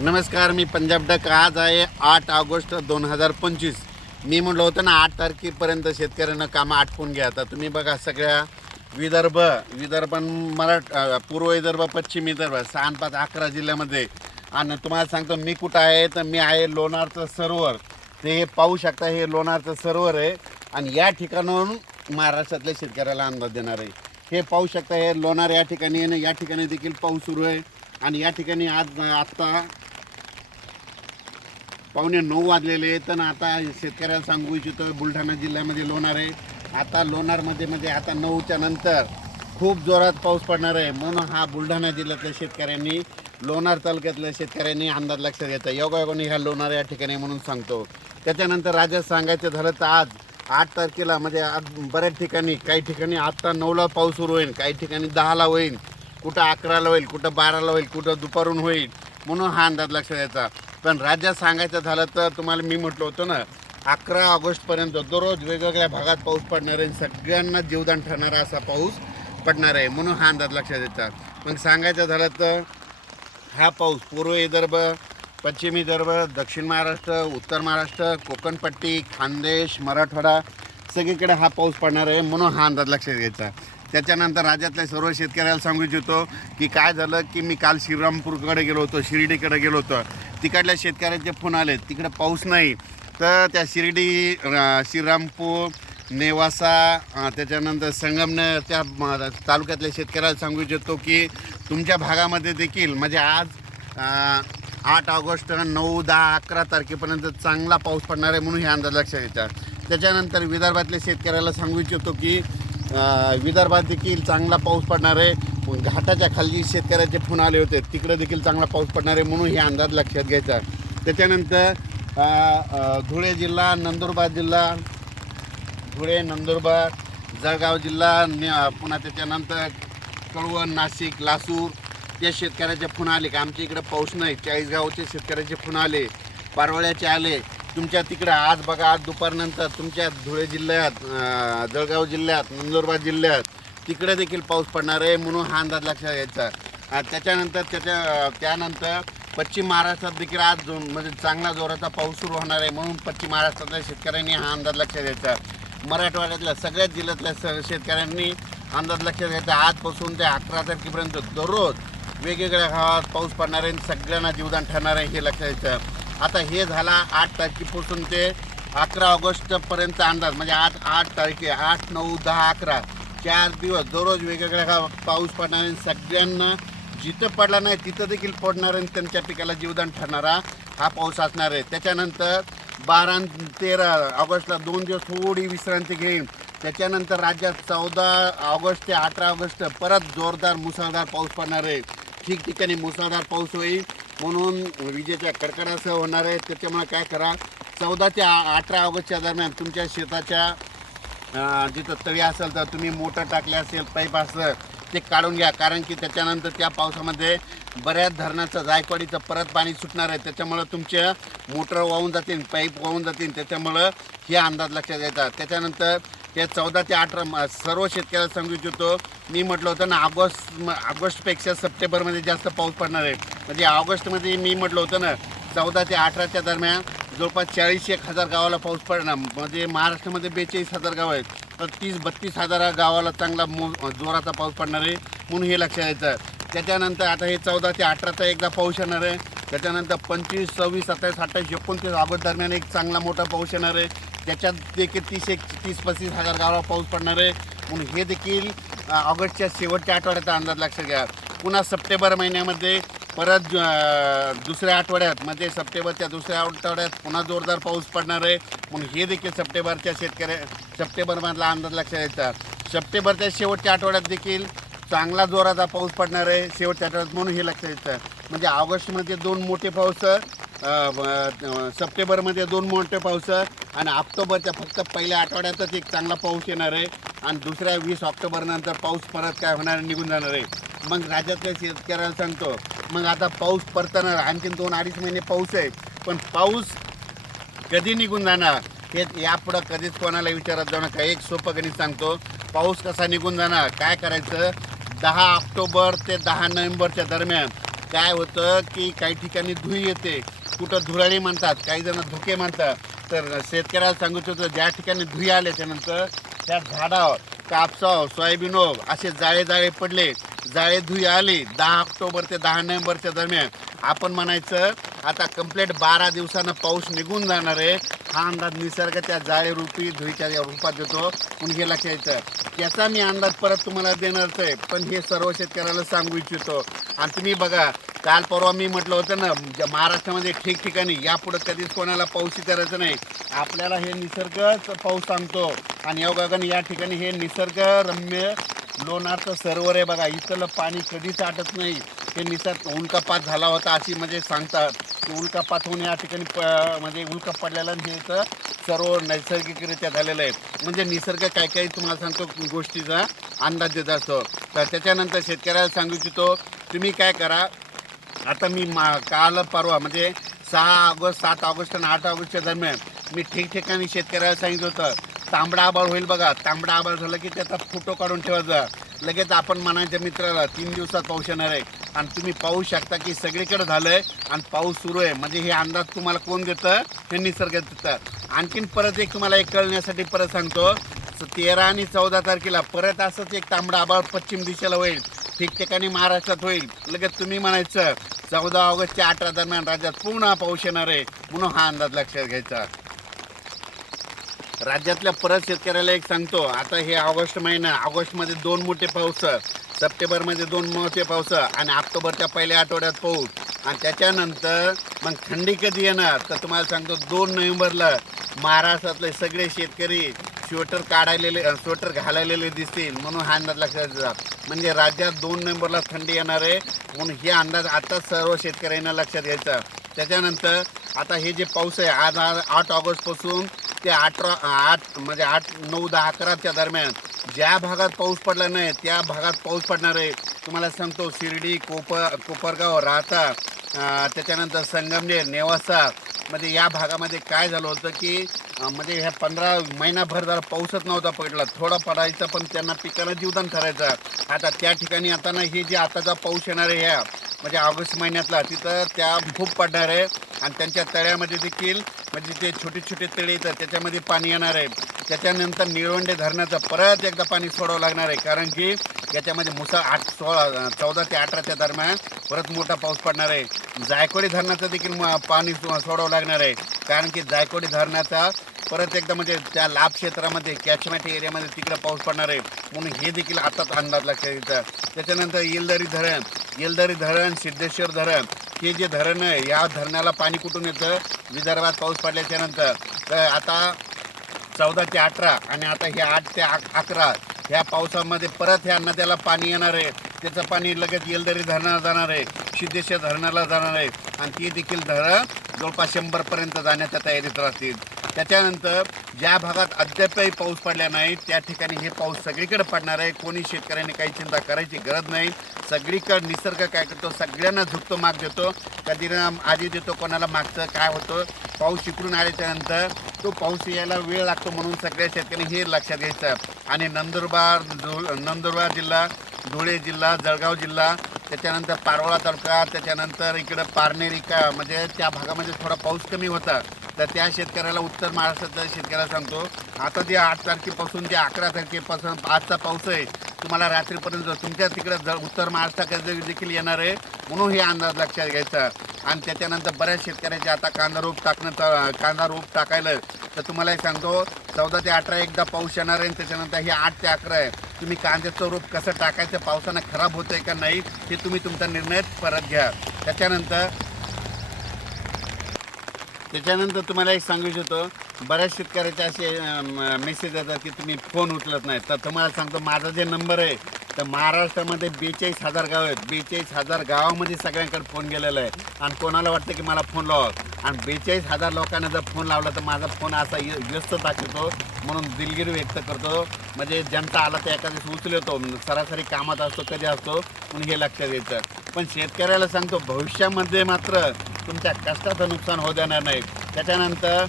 नमस्कार मी पंजाब डक आज आहे आठ ऑगस्ट दोन हजार पंचवीस मी म्हटलं होतं ना आठ तारखेपर्यंत शेतकऱ्यांना कामं आटपून घ्या आता तुम्ही बघा सगळ्या विदर्भ विदर्भ मराठ पूर्व विदर्भ पश्चिम विदर्भ सहा पाच अकरा जिल्ह्यामध्ये आणि तुम्हाला सांगतो मी कुठं आहे तर मी आहे लोणारचं सरोवर ते हे पाहू शकता हे लोणारचं सरोवर आहे आणि या ठिकाणाहून महाराष्ट्रातल्या शेतकऱ्याला अंदाज देणार आहे हे पाहू शकता हे लोणार या ठिकाणी आहे ना या ठिकाणी देखील पाऊस सुरू आहे आणि या ठिकाणी आज आत्ता पावणे नऊ वाजलेले आहेत आता शेतकऱ्याला सांगू इच्छितो बुलढाणा जिल्ह्यामध्ये लोणार आहे आता लोणारमध्ये म्हणजे आता नऊच्या नंतर खूप जोरात पाऊस पडणार आहे म्हणून हा बुलढाणा जिल्ह्यातल्या शेतकऱ्यांनी लोणार तालुक्यातल्या शेतकऱ्यांनी अंदाज लक्षात घ्यायचा योगायोगाने ह्या लोणार या ठिकाणी म्हणून सांगतो त्याच्यानंतर राजा सांगायचं झालं तर आज आठ तारखेला म्हणजे आज बऱ्याच ठिकाणी काही ठिकाणी आत्ता नऊला पाऊस सुरू होईल काही ठिकाणी दहाला होईल कुठं अकराला होईल कुठं बाराला होईल कुठं दुपारून होईल म्हणून हा अंदाज लक्षात घ्यायचा पण राज्यात सांगायचं झालं तर तुम्हाला मी म्हटलं होतं ना अकरा ऑगस्टपर्यंत दररोज वेगवेगळ्या भागात पाऊस पडणार आहे सगळ्यांना जीवदान ठरणारा असा पाऊस पडणार आहे म्हणून हा अंदाज लक्षात येतात मग सांगायचं झालं तर हा पाऊस पूर्व विदर्भ पश्चिम विदर्भ दक्षिण महाराष्ट्र उत्तर महाराष्ट्र कोकणपट्टी खानदेश मराठवाडा सगळीकडे हा पाऊस पडणार आहे म्हणून हा अंदाज लक्षात घ्यायचा त्याच्यानंतर राज्यातल्या सर्व शेतकऱ्याला सांगू इच्छितो की काय झालं की मी काल श्रीरामपूरकडे गेलो होतो शिर्डीकडे गेलो होतो तिकडल्या शेतकऱ्यांचे फोन आले तिकडे पाऊस नाही तर त्या शिर्डी श्रीरामपूर नेवासा त्याच्यानंतर संगमनेर त्या तालुक्यातल्या शेतकऱ्याला सांगू इच्छितो की तुमच्या भागामध्ये देखील म्हणजे आज आठ ऑगस्ट नऊ दहा अकरा तारखेपर्यंत चांगला पाऊस पडणार आहे म्हणून हे अंदाज लक्षात येतात त्याच्यानंतर विदर्भातल्या शेतकऱ्याला सांगू इच्छितो की विदर्भात देखील चांगला पाऊस पडणार आहे घाटाच्या खाली शेतकऱ्याचे फोन आले होते तिकडे देखील चांगला पाऊस पडणार आहे म्हणून हे अंदाज लक्षात घ्यायचा त्याच्यानंतर धुळे जिल्हा नंदुरबार जिल्हा धुळे नंदुरबार जळगाव जिल्हा पुन्हा त्याच्यानंतर कळवण नाशिक लासूर या शेतकऱ्याचे फोन आले का आमच्या इकडे पाऊस नाही चाळीसगावचे शेतकऱ्याचे फोन आले पारवळ्याचे आले तुमच्या तिकडं आज बघा आज दुपारनंतर तुमच्या धुळे जिल्ह्यात जळगाव जिल्ह्यात नंदुरबार जिल्ह्यात तिकडे देखील पाऊस पडणार आहे म्हणून हा अंदाज लक्षात घ्यायचा त्याच्यानंतर त्याच्या त्यानंतर पश्चिम महाराष्ट्रात देखील आज जो म्हणजे चांगला जोराचा पाऊस सुरू होणार आहे म्हणून पश्चिम महाराष्ट्रातल्या शेतकऱ्यांनी हा अंदाज लक्षात घ्यायचा मराठवाड्यातल्या सगळ्याच जिल्ह्यातल्या स शेतकऱ्यांनी अंदाज लक्षात घ्यायचा आजपासून ते अकरा तारखेपर्यंत दररोज वेगवेगळ्या गावात पाऊस पडणार आहे सगळ्यांना जीवदान ठरणार आहे हे लक्षात घ्यायचं आता हे झाला आठ तारखेपासून ते अकरा ऑगस्टपर्यंत अंदाज म्हणजे आज आठ तारखे आठ नऊ दहा अकरा चार दिवस दररोज वेगवेगळ्या पाऊस पडणार आणि सगळ्यांना जिथं पडला नाही तिथं देखील पडणार आणि त्यांच्या पिकाला जीवदान ठरणारा हा पाऊस असणार आहे त्याच्यानंतर बारा तेरा ऑगस्टला दोन दिवस थोडी विश्रांती घेईन त्याच्यानंतर राज्यात चौदा ऑगस्ट ते अठरा ऑगस्ट परत जोरदार मुसळधार पाऊस पडणार आहे ठिकठिकाणी मुसळधार पाऊस होईल म्हणून विजेच्या कडकडासह होणार आहे त्याच्यामुळे काय करा चौदा ते अठरा ऑगस्टच्या दरम्यान तुमच्या शेताच्या जिथं तळी असेल तर तुम्ही मोटर टाकले असेल पाईप असलं ते काढून घ्या कारण की त्याच्यानंतर त्या पावसामध्ये बऱ्याच धरणाचं जायकवाडीचं परत पाणी सुटणार आहे त्याच्यामुळं तुमच्या मोटर वाहून जातील पाईप वाहून जातील त्याच्यामुळं हे अंदाज लक्षात येतात त्याच्यानंतर ते चौदा ते अठरा सर्व शेतकऱ्याला सांगू इच्छितो मी म्हटलं होतं ना ऑगस्ट ऑगस्टपेक्षा सप्टेंबरमध्ये जास्त पाऊस पडणार आहे म्हणजे ऑगस्टमध्ये मी म्हटलं होतं ना चौदा ते अठराच्या दरम्यान जवळपास चाळीस एक हजार गावाला पाऊस पडणार म्हणजे महाराष्ट्रामध्ये बेचाळीस हजार गाव आहेत तर तीस बत्तीस हजार गावाला चांगला मो जोराचा पाऊस पडणार आहे म्हणून हे लक्षात द्यायचं त्याच्यानंतर आता हे चौदा ते अठराचा एकदा पाऊस येणार आहे त्याच्यानंतर पंचवीस सव्वीस सत्तावीस अठ्ठावीस एकोणतीस ऑगस्ट दरम्यान एक चांगला मोठा पाऊस येणार आहे त्याच्यात देखील तीस एक तीस पस्तीस हजार गावाला पाऊस पडणार आहे म्हणून हे देखील ऑगस्टच्या शेवटच्या आठवड्याचा अंदाज लक्षात घ्या पुन्हा सप्टेंबर महिन्यामध्ये परत ज- दुसऱ्या आठवड्यात म्हणजे सप्टेंबरच्या दुसऱ्या आठवड्यात पुन्हा जोरदार पाऊस पडणार आहे म्हणून हे देखील सप्टेंबरच्या शेतकऱ्या सप्टेंबरमधला अंदाज लक्षात येतात सप्टेंबरच्या शेवटच्या आठवड्यात देखील चांगला जोराचा पाऊस पडणार आहे शेवटच्या आठवड्यात म्हणून हे लक्षात येतं म्हणजे ऑगस्टमध्ये दोन मोठे पाऊस सप्टेंबरमध्ये दोन मोठे पाऊस आणि ऑक्टोबरच्या फक्त पहिल्या आठवड्यातच एक चांगला पाऊस येणार आहे आणि दुसऱ्या वीस ऑक्टोबरनंतर पाऊस परत काय होणार निघून जाणार आहे मग राज्यातल्या शेतकऱ्याला सांगतो मग आता पाऊस पडताना आणखीन दोन अडीच महिने पाऊस आहे पण पाऊस कधी निघून जाणार हे यापुढं कधीच कोणाला विचारत जाऊ नका एक सोपं गणित सांगतो पाऊस कसा निघून जाणार काय करायचं दहा ऑक्टोबर ते दहा नोव्हेंबरच्या दरम्यान काय होतं की काही ठिकाणी धुई येते कुठं धुराळी म्हणतात काही जण धुके म्हणतात तर शेतकऱ्याला सांगू होतं ज्या ठिकाणी धुई आल्याच्यानंतर त्या झाडावर सोयाबीन हो असे जाळे जाळे पडले जाळे धुई आली दहा ऑक्टोबर ते दहा नोव्हेंबरच्या दरम्यान आपण म्हणायचं आता कंप्लीट बारा दिवसानं पाऊस निघून जाणार आहे हा अंदाज निसर्ग त्या जाळे रूपी धुईच्या रूपात देतो पण गेला त्याचा मी अंदाज परत तुम्हाला देणारच आहे पण हे सर्व शेतकऱ्याला सांगू इच्छितो आणि तुम्ही बघा काल परवा मी म्हटलं होतं ना महाराष्ट्रामध्ये ठिकठिकाणी यापुढे कधीच कोणाला पाऊस करायचं नाही आपल्याला हे निसर्गच पाऊस सांगतो आणि योगागाने या ठिकाणी हे निसर्गरम्य लोणारचं सरोवर आहे बघा इथलं पाणी कधीच आटत नाही हे निसर्ग उल्कापात झाला होता अशी म्हणजे सांगतात की उल्कापात होऊन या ठिकाणी प म्हणजे उल्का पडलेला हे तर सरोवर नैसर्गिकरित्या झालेलं आहे म्हणजे निसर्ग काय काही तुम्हाला सांगतो गोष्टीचा अंदाज देत असतो तर त्याच्यानंतर शेतकऱ्याला सांगू इच्छितो तुम्ही काय करा आता मी मा काल परवा म्हणजे सहा ऑगस्ट सात ऑगस्ट आणि आठ ऑगस्टच्या दरम्यान मी ठिकठिकाणी शेतकऱ्याला सांगितलं होतं तांबडा आबाळ होईल बघा तांबडा आबाळ झालं की त्याचा फोटो काढून ठेवायचा लगेच आपण म्हणायच्या मित्राला तीन दिवसात पाऊस येणार आहे आणि तुम्ही पाहू शकता की सगळीकडे झालं आहे आणि पाऊस सुरू आहे म्हणजे हे अंदाज तुम्हाला कोण देतं हे निसर्ग देतं आणखीन परत एक तुम्हाला एक कळण्यासाठी परत सांगतो तेरा आणि चौदा तारखेला परत असंच एक तांबडा आबाळ पश्चिम दिशेला होईल ठिकठिकाणी महाराष्ट्रात होईल लगेच तुम्ही म्हणायचं चौदा ऑगस्टच्या अठरा दरम्यान राज्यात पूर्ण पाऊस येणार आहे म्हणून हा अंदाज लक्षात घ्यायचा राज्यातल्या परत शेतकऱ्याला एक सांगतो आता हे ऑगस्ट महिना ऑगस्टमध्ये दोन मोठे पाऊस सप्टेंबरमध्ये दोन मोठे पाऊस आणि ऑक्टोबरच्या पहिल्या आठवड्यात पाऊस आणि त्याच्यानंतर मग थंडी कधी येणार तर तुम्हाला सांगतो दोन नोव्हेंबरला महाराष्ट्रातले सगळे शेतकरी स्वेटर काढायलेले स्वेटर घालायलेले दिसतील म्हणून हा अंदाज लक्षात घ्या म्हणजे राज्यात दोन नोव्हेंबरला थंडी येणार आहे म्हणून हे अंदाज आता सर्व शेतकऱ्यांना लक्षात घ्यायचा त्याच्यानंतर आता हे जे पाऊस आहे आज आठ ऑगस्टपासून ते अठरा आठ म्हणजे आठ नऊ दहा अकराच्या दरम्यान ज्या भागात पाऊस पडला नाही त्या भागात पाऊस पडणार आहे तुम्हाला सांगतो शिर्डी कोपर कोपरगाव राहता त्याच्यानंतर संगमनेर नेवासा म्हणजे या भागामध्ये काय झालं होतं की म्हणजे ह्या पंधरा महिनाभर जरा पाऊसच नव्हता पडला थोडा पडायचा पण त्यांना पिकाला जीवदान करायचा आता त्या ठिकाणी आता ना हे जे आताचा पाऊस येणार आहे ह्या म्हणजे ऑगस्ट महिन्यातला तिथं त्या खूप पडणार आहे आणि त्यांच्या तळ्यामध्ये देखील म्हणजे ते छोटे छोटे तळे येतात त्याच्यामध्ये पाणी येणार आहे त्याच्यानंतर निळवंडे धरणाचं परत एकदा पाणी सोडावं लागणार आहे कारण की याच्यामध्ये मुसा आठ सोळा चौदा ते अठराच्या दरम्यान परत मोठा पाऊस पडणार आहे जायकोडी धरणाचं देखील पाणी सोडावं लागणार आहे कारण की जायकोडी धरणाचा परत एकदा म्हणजे त्या लाभ क्षेत्रामध्ये कॅचमेंट एरियामध्ये तिकडं पाऊस पडणार आहे म्हणून हे देखील आताच अंदाज लागतं त्याच्यानंतर येलदरी धरण येलदरी धरण सिद्धेश्वर धरण हे जे धरण आहे या धरणाला पाणी कुठून येतं विदर्भात पाऊस पडल्याच्या नंतर तर आता चौदा ते अठरा आणि आता हे आठ ते अकरा ह्या पावसामध्ये परत ह्या नद्याला पाणी येणार आहे त्याचं पाणी लगेच येलदरी धरणाला जाणार आहे सिद्धेश्वर धरणाला जाणार आहे आणि ती देखील धरण जवळपास शंभरपर्यंत जाण्याच्या तयारीत राहतील त्याच्यानंतर ज्या भागात अद्यापही पाऊस पडला नाही त्या ठिकाणी हे पाऊस सगळीकडे पडणार आहे कोणी शेतकऱ्यांनी काही चिंता करायची गरज नाही सगळीकडे निसर्ग काय करतो सगळ्यांना झुकतो माग देतो कधी आधी देतो कोणाला मागचं काय होतं पाऊस आले आल्याच्यानंतर तो पाऊस यायला वेळ लागतो म्हणून सगळ्या शेतकऱ्यांनी हे लक्षात घ्यायचं आणि नंदुरबार नंदुरबार जिल्हा धुळे जिल्हा जळगाव जिल्हा त्याच्यानंतर पारोळा तालुका त्याच्यानंतर इकडं पारनेरी का म्हणजे त्या भागामध्ये थोडा पाऊस कमी होता तर त्या शेतकऱ्याला उत्तर महाराष्ट्रातल्या शेतकऱ्याला सांगतो आता जे आठ तारखेपासून जे अकरा तारखेपासून आजचा पाऊस आहे तुम्हाला रात्रीपर्यंत तुमच्या तिकडे ज उत्तर महाराष्ट्राकडे देखील येणार आहे म्हणून हे अंदाज लक्षात घ्यायचा आणि त्याच्यानंतर बऱ्याच शेतकऱ्याचे आता कांदा रोप टाकणं कांदा रोप टाकायला तर तुम्हालाही सांगतो चौदा ते अठरा एकदा पाऊस येणार आहे आणि त्याच्यानंतर हे आठ ते अकरा आहे तुम्ही कांद्याचं रोप कसं टाकायचं पावसानं खराब होतं आहे का नाही हे तुम्ही तुमचा निर्णय परत घ्या त्याच्यानंतर त्याच्यानंतर तुम्हाला एक सांगू इच्छितो बऱ्याच शेतकऱ्याचे असे मेसेज येतात की तुम्ही फोन उचलत नाही तर तुम्हाला सांगतो माझा जे नंबर आहे तर महाराष्ट्रामध्ये बेचाळीस हजार गाव आहेत बेचाळीस हजार गावामध्ये सगळ्यांकडे फोन गेलेला आहे आणि कोणाला वाटतं की मला फोन लावा आणि बेचाळीस हजार लोकांना जर फोन लावला तर माझा फोन असा व्यस्त दाखवतो म्हणून दिलगिरी व्यक्त करतो म्हणजे जनता आला तर एका दिवस उचलतो सरासरी कामात असतो कधी असतो म्हणून हे लक्षात येतं पण शेतकऱ्याला सांगतो भविष्यामध्ये मात्र तुमच्या कष्टाचं नुकसान होऊ देणार नाही त्याच्यानंतर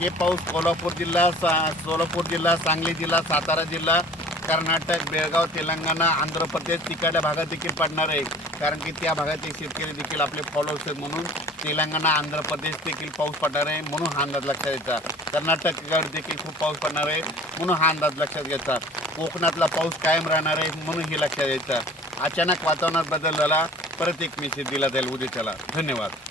हे पाऊस कोल्हापूर जिल्हा सा सोलापूर जिल्हा सांगली जिल्हा सातारा जिल्हा कर्नाटक बेळगाव तेलंगणा आंध्र प्रदेश तिकडल्या भागात देखील पडणार आहे कारण की त्या भागातील शेतकरी देखील आपले फॉलोअर्स आहेत म्हणून तेलंगणा आंध्र प्रदेश देखील पाऊस पडणार आहे म्हणून हा अंदाज लक्षात येतात कर्नाटककडे देखील खूप पाऊस पडणार आहे म्हणून हा अंदाज लक्षात घेतात कोकणातला पाऊस कायम राहणार आहे म्हणून हे लक्षात घ्यायचा अचानक वातावरणात बदल झाला परत एक मेसेज दिला जाईल उद्याच्याला धन्यवाद